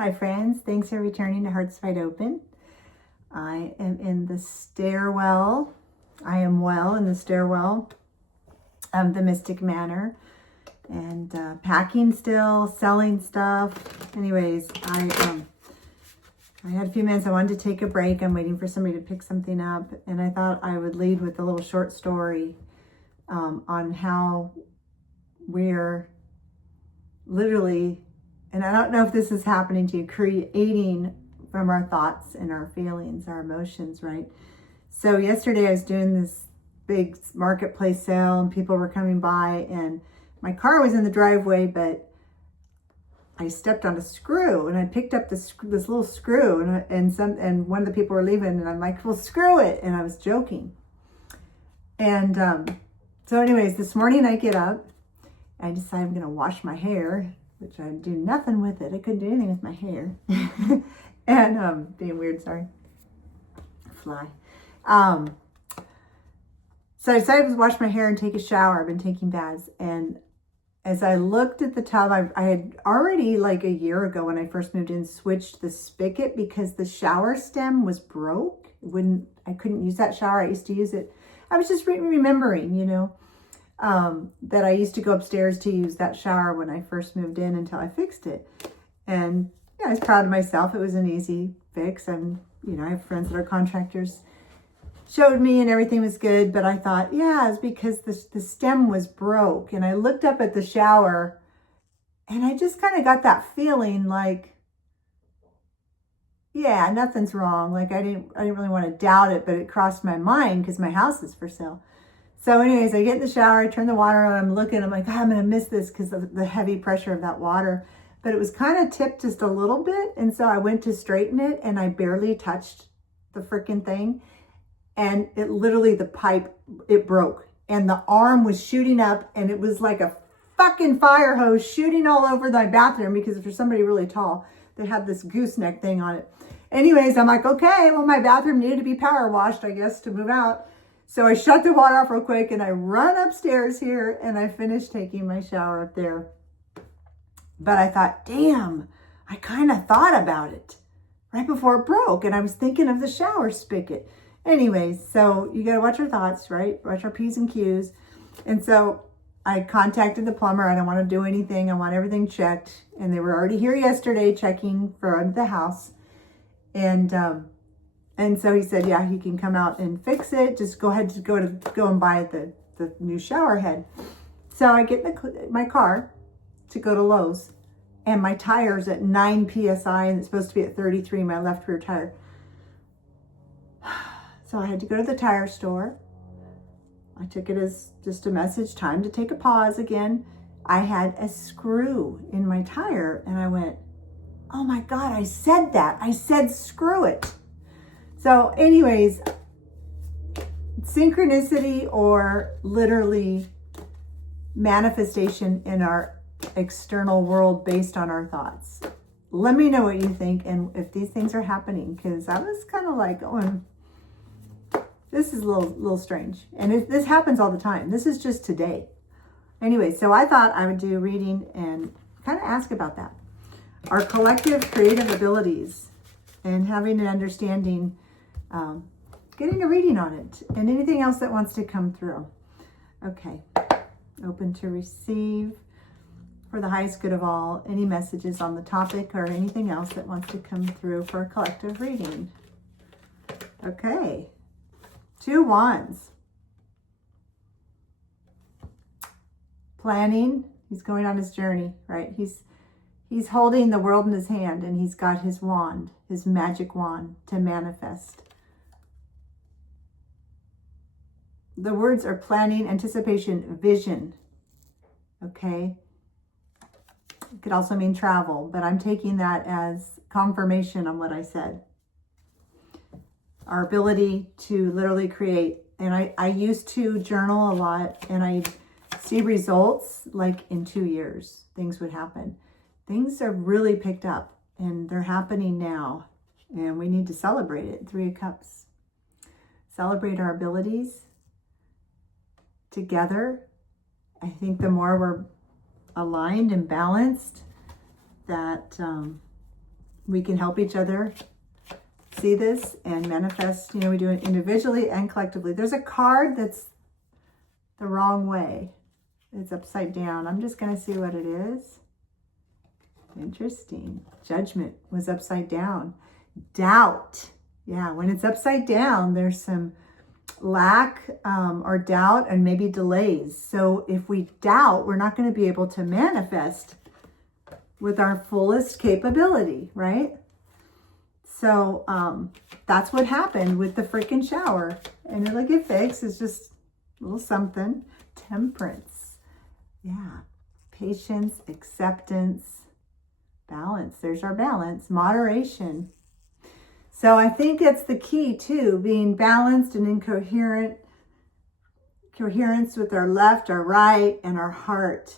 Hi friends, thanks for returning to Hearts Wide Open. I am in the stairwell. I am well in the stairwell of the Mystic Manor and packing still, selling stuff. Anyways, I had a few minutes. I wanted to take a break. I'm waiting for somebody to pick something up, and I thought I would lead with a little short story on how we're literally, and I don't know if this is happening to you, creating from our thoughts and our feelings, our emotions, right? So yesterday I was doing this big marketplace sale and people were coming by and my car was in the driveway, but I stepped on a screw and I picked up this little screw and one of the people were leaving and I'm like, well, screw it. And I was joking. And so anyways, this morning I get up, I decide I'm going to wash my hair, which I do nothing with it. I couldn't do anything with my hair. And being weird, sorry. Fly. So I decided to wash my hair and take a shower. I've been taking baths. And as I looked at the tub, I had already, like a year ago when I first moved in, switched the spigot because the shower stem was broke. I couldn't use that shower. I used to use it. I was just remembering, that I used to go upstairs to use that shower when I first moved in until I fixed it. And yeah, I was proud of myself. It was an easy fix. And, I have friends that are contractors, showed me and everything was good. But I thought, yeah, it's because the stem was broke. And I looked up at the shower and I just kind of got that feeling like, yeah, nothing's wrong. Like I didn't really want to doubt it, but it crossed my mind because my house is for sale. So anyways, I get in the shower, I turn the water on, I'm looking, I'm like, oh, I'm going to miss this because of the heavy pressure of that water. But it was kind of tipped just a little bit. And so I went to straighten it and I barely touched the freaking thing. And it literally, the pipe, it broke. And the arm was shooting up and it was like a fucking fire hose shooting all over my bathroom because for somebody really tall, they had this gooseneck thing on it. Anyways, I'm like, okay, well, my bathroom needed to be power washed, I guess, to move out. So I shut the water off real quick and I run upstairs here and I finished taking my shower up there. But I thought, damn, I kind of thought about it right before it broke. And I was thinking of the shower spigot. Anyways, so you got to watch your thoughts, right? Watch our P's and Q's. And so I contacted the plumber. I don't want to do anything. I want everything checked. And they were already here yesterday checking for the house. And so he said, yeah, he can come out and fix it. Just go ahead to go and buy the new shower head. So I get in my car to go to Lowe's and my tire's at 9 PSI and it's supposed to be at 33, my left rear tire. So I had to go to the tire store. I took it as just a message, time to take a pause again. I had a screw in my tire and I went, oh my God, I said that. I said, screw it. So anyways, synchronicity or literally manifestation in our external world based on our thoughts. Let me know what you think and if these things are happening, because I was kind of like going, this is a little strange. And this happens all the time. This is just today. Anyway, so I thought I would do a reading and kind of ask about that. Our collective creative abilities and having an understanding, getting a reading on it and anything else that wants to come through. Okay, open to receive for the highest good of all, any messages on the topic or anything else that wants to come through for a collective reading. Okay, 2 wands. Planning, he's going on his journey, right? He's holding the world in his hand and he's got his wand, his magic wand to manifest. The words are planning, anticipation, vision. Okay. It could also mean travel, but I'm taking that as confirmation on what I said. Our ability to literally create. And I used to journal a lot and I see results like in 2 years, things would happen. Things are really picked up and they're happening now and we need to celebrate it. 3 of Cups. Celebrate our abilities together. I think the more we're aligned and balanced, that we can help each other see this and manifest. You know, we do it individually and collectively. There's a card that's the wrong way. It's upside down. I'm just going to see what it is. Interesting. Judgment was upside down. Doubt. Yeah, when it's upside down, there's some lack or doubt and maybe delays. So if we doubt, we're not going to be able to manifest with our fullest capability, right? So that's what happened with the freaking shower. And it'll get fixed. It's just a little something. Temperance. Yeah. Patience, acceptance, balance. There's our balance. Moderation. So I think it's the key too, being balanced and in coherence with our left, our right, and our heart.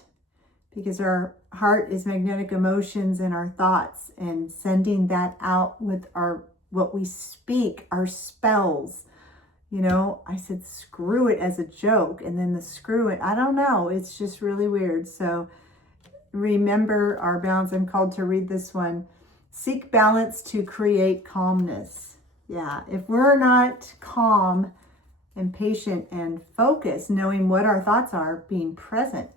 Because our heart is magnetic emotions and our thoughts, and sending that out with what we speak, our spells. You know, I said screw it as a joke, and then the screw it, I don't know. It's just really weird. So remember our balance. I'm called to read this one. Seek balance to create calmness. Yeah, if we're not calm and patient and focused, knowing what our thoughts are, being present,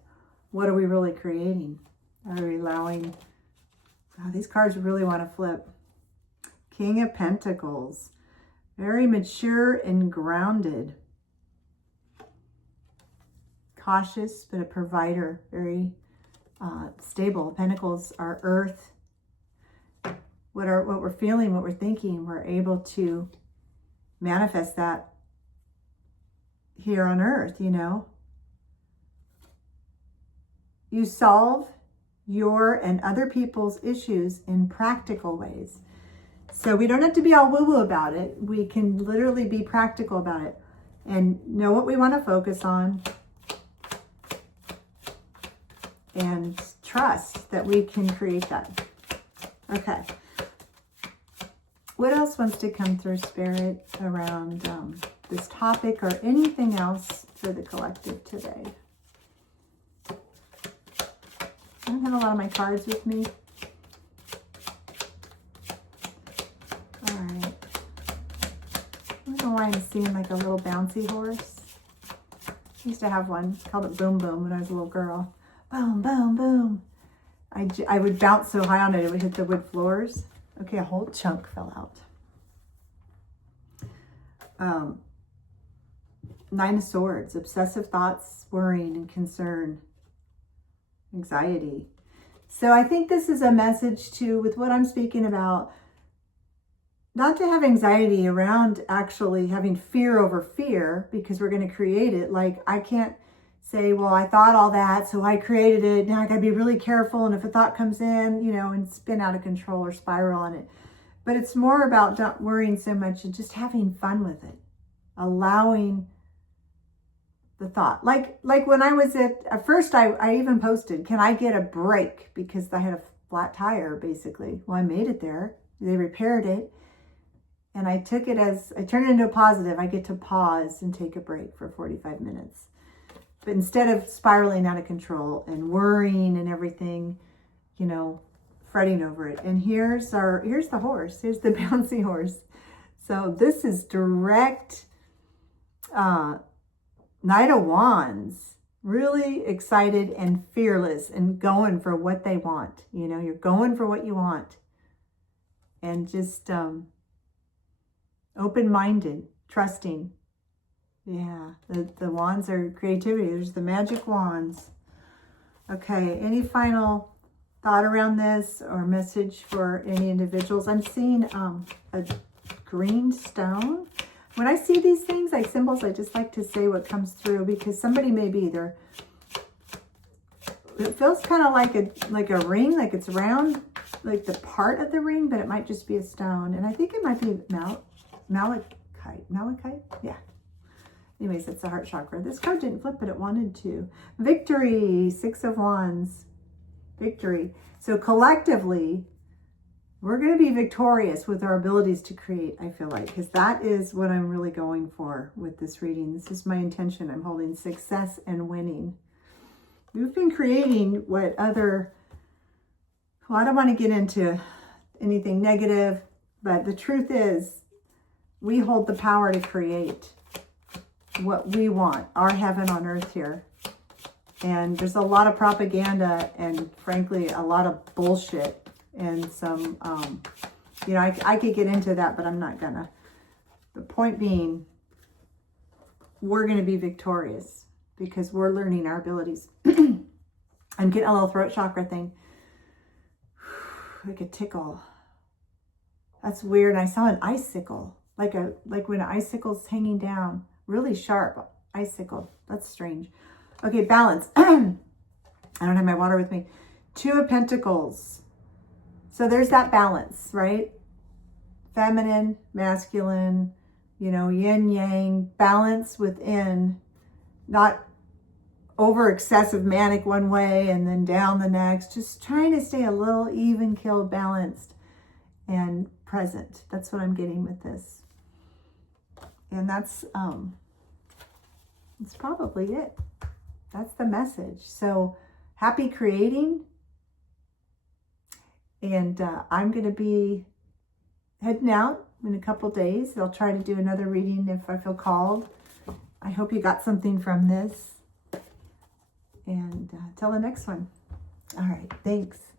what are we really creating? Are we allowing... Oh, these cards really want to flip. King of Pentacles. Very mature and grounded. Cautious, but a provider. Very stable. Pentacles are earth. What we're feeling, what we're thinking, we're able to manifest that here on earth, you know. You solve your and other people's issues in practical ways. So we don't have to be all woo-woo about it. We can literally be practical about it and know what we want to focus on and trust that we can create that. Okay. What else wants to come through, Spirit, around this topic or anything else for the collective today? I don't have a lot of my cards with me. All right. I don't know why I'm seeing like a little bouncy horse. I used to have one. Called it Boom Boom when I was a little girl. Boom, boom, boom. I would bounce so high on it, it would hit the wood floors. Okay, a whole chunk fell out. Nine of Swords, obsessive thoughts, worrying and concern, anxiety. So I think this is a message to, with what I'm speaking about, not to have anxiety around actually having fear over fear, because we're going to create it. Like, I can't say, well, I thought all that, so I created it. Now I got to be really careful. And if a thought comes in, you know, and spin out of control or spiral on it. But it's more about not worrying so much and just having fun with it. Allowing the thought. Like when I was at first, I even posted, can I get a break? Because I had a flat tire, basically. Well, I made it there. They repaired it. And I took it as, I turned it into a positive. I get to pause and take a break for 45 minutes. But instead of spiraling out of control and worrying and everything, you know, fretting over it. And here's the horse. Here's the bouncy horse. So this is direct Knight of Wands. Really excited and fearless and going for what they want. You know, you're going for what you want. And just open-minded, trusting. Yeah, the wands are creativity. There's the magic wands. Okay, any final thought around this or message for any individuals? I'm seeing a green stone. When I see these things, like symbols, I just like to say what comes through, because somebody may be there. It feels kind of like a ring, like it's round, like the part of the ring, but it might just be a stone. And I think it might be malachite. Malachite? Yeah. Anyways, it's the heart chakra. This card didn't flip, but it wanted to. Victory, Six of Wands. Victory. So collectively, we're going to be victorious with our abilities to create, I feel like, because that is what I'm really going for with this reading. This is my intention. I'm holding success and winning. We've been creating what other... Well, I don't want to get into anything negative. But the truth is, we hold the power to create what we want, our heaven on earth here. And there's a lot of propaganda and frankly, a lot of bullshit and some, you know, I could get into that, but I'm not gonna. The point being, we're gonna be victorious because we're learning our abilities. I'm getting a little throat chakra thing. Like a tickle. That's weird. I saw an icicle, like when an icicle's hanging down, really sharp icicle. That's strange. Okay, balance. I don't have my water with me. 2 of Pentacles. So there's that balance, right? Feminine, masculine, you know, yin yang, balance within, not over excessive manic one way and then down the next. Just trying to stay a little even keeled, balanced, and present. That's what I'm getting with this. And that's probably it. That's the message. So happy creating. And I'm going to be heading out in a couple days. I'll try to do another reading if I feel called. I hope you got something from this. And till the next one. All right. Thanks.